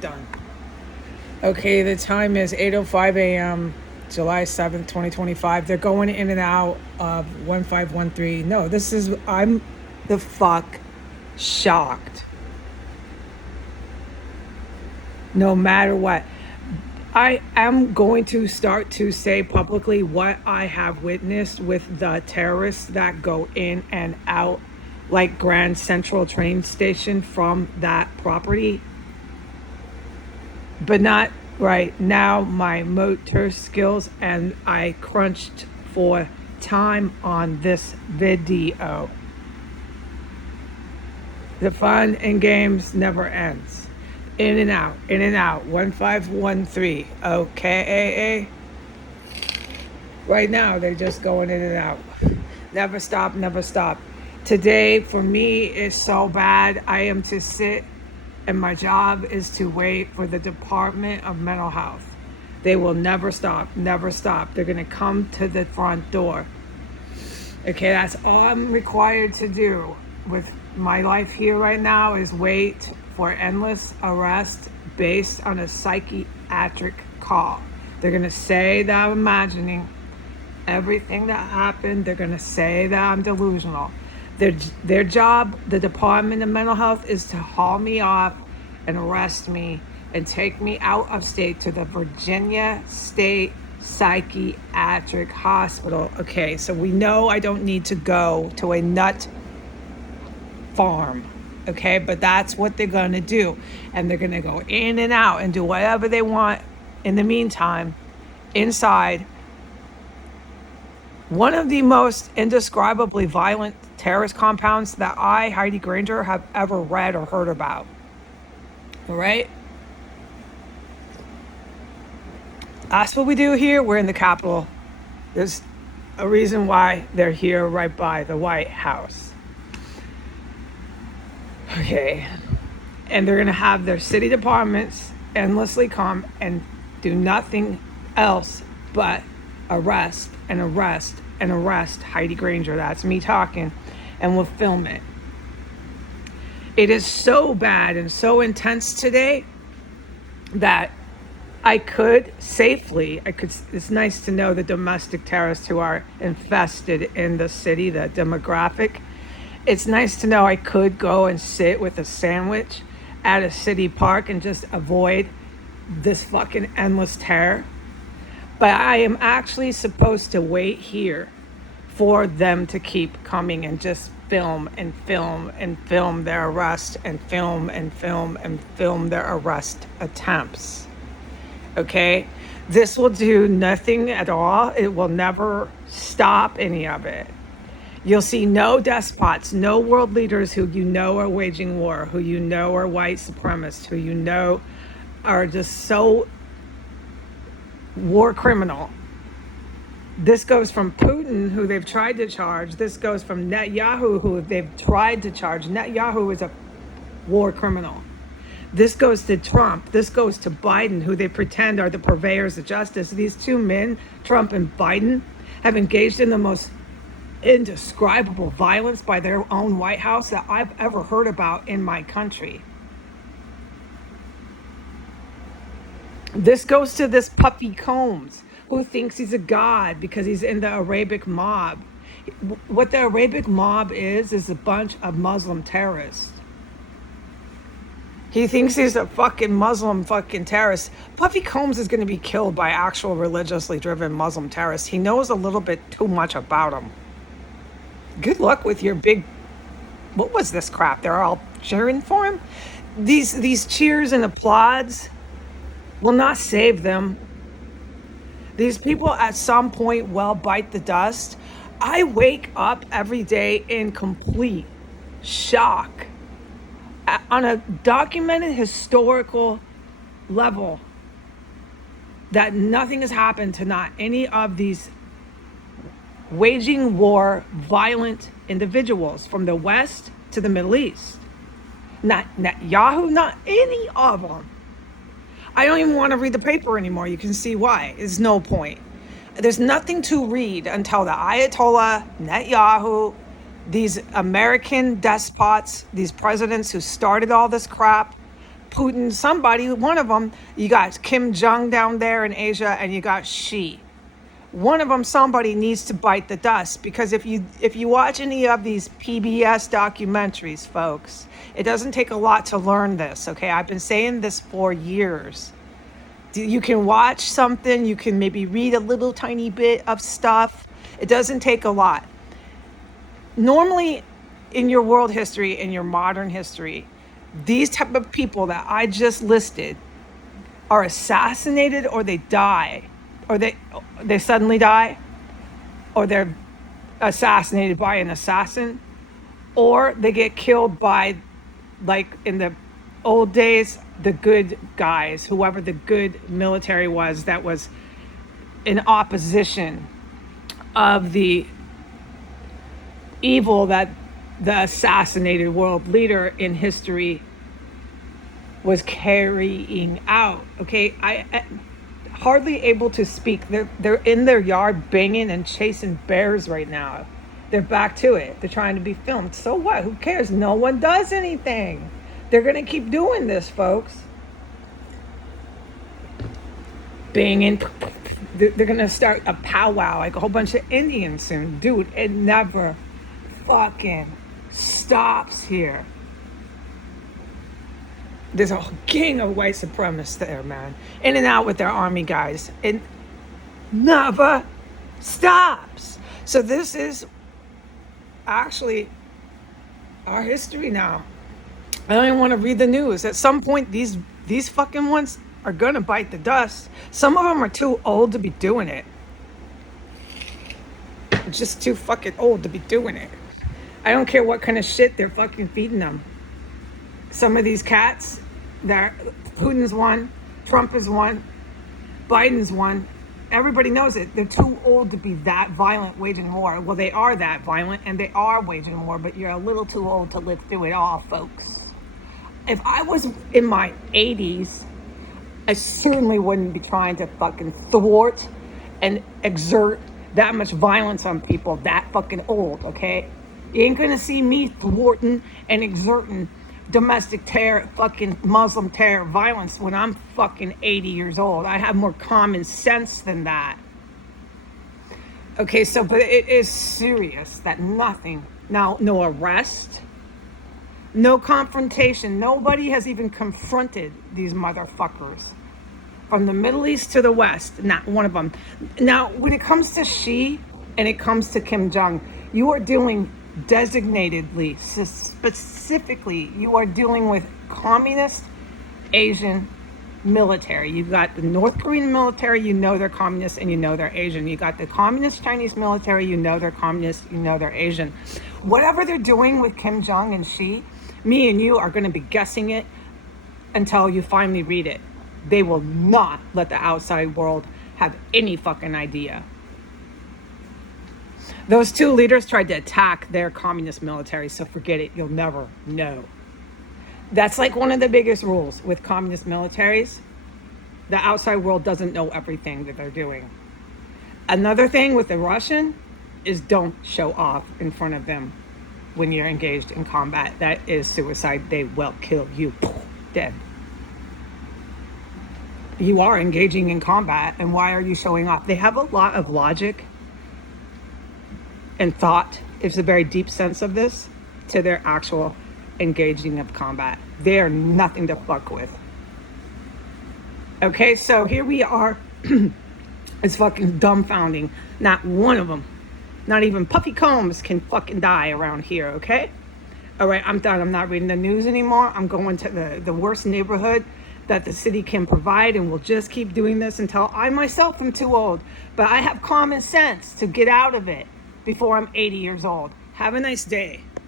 Done. Okay, the time is 8:05 a.m., July 7th, 2025. They're going in and out of 1513. No, I'm the fuck shocked. No matter what. I am going to start to say publicly what I have witnessed with the terrorists that go in and out, like Grand Central train station from that property. But not right now. My motor skills and I crunched for time on this video. The fun and games never ends. In and out, in and out. 1513. Okay. Right now, they're just going in and out. Never stop, never stop. Today, for me, is so bad. I am to sit, and my job is to wait for the Department of Mental Health. They will never stop, never stop. They're going to come to the front door. Okay, that's all I'm required to do with my life here right now is wait for endless arrest based on a psychiatric call. They're going to say that I'm imagining everything that happened. They're going to say that I'm delusional. Their job, the Department of Mental Health, is to haul me off and arrest me and take me out of state to the Virginia State Psychiatric Hospital. Okay, so we know I don't need to go to a nut farm. Okay, but that's what they're going to do. And they're going to go in and out and do whatever they want in the meantime inside one of the most indescribably violent terrorist compounds that I, Heidi Grge, have ever read or heard about. All right? That's what we do here. We're in the Capitol. There's a reason why they're here right by the White House. Okay. And they're going to have their city departments endlessly come and do nothing else but arrest and arrest and arrest Heidi Grge. That's me talking. And we'll film it. It is so bad and so intense today that it's nice to know the domestic terrorists who are infested in the city, the demographic. It's nice to know I could go and sit with a sandwich at a city park and just avoid this fucking endless terror. But I am actually supposed to wait here for them to keep coming and just film and film and film their arrest and film and film and film their arrest attempts. Okay? This will do nothing at all. It will never stop any of it. You'll see no despots, no world leaders who you know are waging war, who you know are white supremacists, who you know are just so war criminal. This goes from Putin, who they've tried to charge. This goes from Netanyahu, who they've tried to charge. Netanyahu is a war criminal. This goes to Trump. This goes to Biden, who they pretend are the purveyors of justice. These two men, Trump and Biden, have engaged in the most indescribable violence by their own White House that I've ever heard about in my country. This goes to this Puffy Combs, who thinks he's a god because he's in the Arabic mob. What the Arabic mob is a bunch of Muslim terrorists. He thinks he's a fucking Muslim fucking terrorist. Puffy Combs is going to be killed by actual religiously driven Muslim terrorists. He knows a little bit too much about them. Good luck with your big... What was this crap? They're all cheering for him? These cheers and applauds will not save them. These people at some point will bite the dust. I wake up every day in complete shock on a documented historical level that nothing has happened to not any of these waging war violent individuals from the West to the Middle East. Not Netanyahu, not any of them. I don't even want to read the paper anymore. You can see why. There's no point. There's nothing to read until the Ayatollah, Netanyahu, these American despots, these presidents who started all this crap, Putin, somebody, one of them, you got Kim Jong down there in Asia, and you got Xi. One of them, somebody needs to bite the dust, because if you watch any of these PBS documentaries, folks, it doesn't take a lot to learn this, okay? I've been saying this for years. You can watch something, you can maybe read a little tiny bit of stuff. It doesn't take a lot. Normally, in your world history, in your modern history, these type of people that I just listed are assassinated, or they die, or they suddenly die, or they're assassinated by an assassin, or they get killed by, like in the old days, the good guys, whoever the good military was that was in opposition of the evil that the assassinated world leader in history was carrying out. Okay, I hardly able to speak. They're in their yard banging and chasing bears right now. They're back to it. They're trying to be filmed. So what? Who cares? No one does anything. They're gonna keep doing this, folks. Banging. They're gonna start a powwow, like a whole bunch of Indians soon. Dude, it never fucking stops here. There's a gang of white supremacists there, man. In and out with their army guys. It never stops. So this is actually our history now. I don't even want to read the news. At some point, these fucking ones are gonna bite the dust. Some of them are too old to be doing it. Just too fucking old to be doing it. I don't care what kind of shit they're fucking feeding them. Some of these cats, Putin's one, Trump is one, Biden's one. Everybody knows it. They're too old to be that violent waging war. Well, they are that violent and they are waging war, but you're a little too old to live through it all, folks. If I was in my 80s, I certainly wouldn't be trying to fucking thwart and exert that much violence on people that fucking old, okay? You ain't gonna see me thwarting and exerting domestic terror, fucking Muslim terror violence when I'm fucking 80 years old. I have more common sense than that. Okay, so, but it is serious that nothing, now, no arrest, no confrontation. Nobody has even confronted these motherfuckers. From the Middle East to the West, not one of them. Now, when it comes to Xi and it comes to Kim Jong, you are dealing designatedly, specifically, you are dealing with communist Asian military. You've got the North Korean military, you know they're communist and you know they're Asian. You got the communist Chinese military, you know they're communist, you know they're Asian. Whatever they're doing with Kim Jong and Xi, me and you are going to be guessing it until you finally read it. They will not let the outside world have any fucking idea. Those two leaders tried to attack their communist military, so forget it. You'll never know. That's like one of the biggest rules with communist militaries. The outside world doesn't know everything that they're doing. Another thing with the Russian is don't show off in front of them when you're engaged in combat. That is suicide. They will kill you. Dead. You are engaging in combat, and why are you showing off? They have a lot of logic and thought. It's a very deep sense of this to their actual engaging of combat. They are nothing to fuck with. Okay, so here we are. It's fucking dumbfounding. Not one of them, not even Puffy Combs can fucking die around here, okay? All right, I'm done. I'm not reading the news anymore. I'm going to the worst neighborhood that the city can provide, and we'll just keep doing this until I myself am too old. But I have common sense to get out of it before I'm 80 years old. Have a nice day.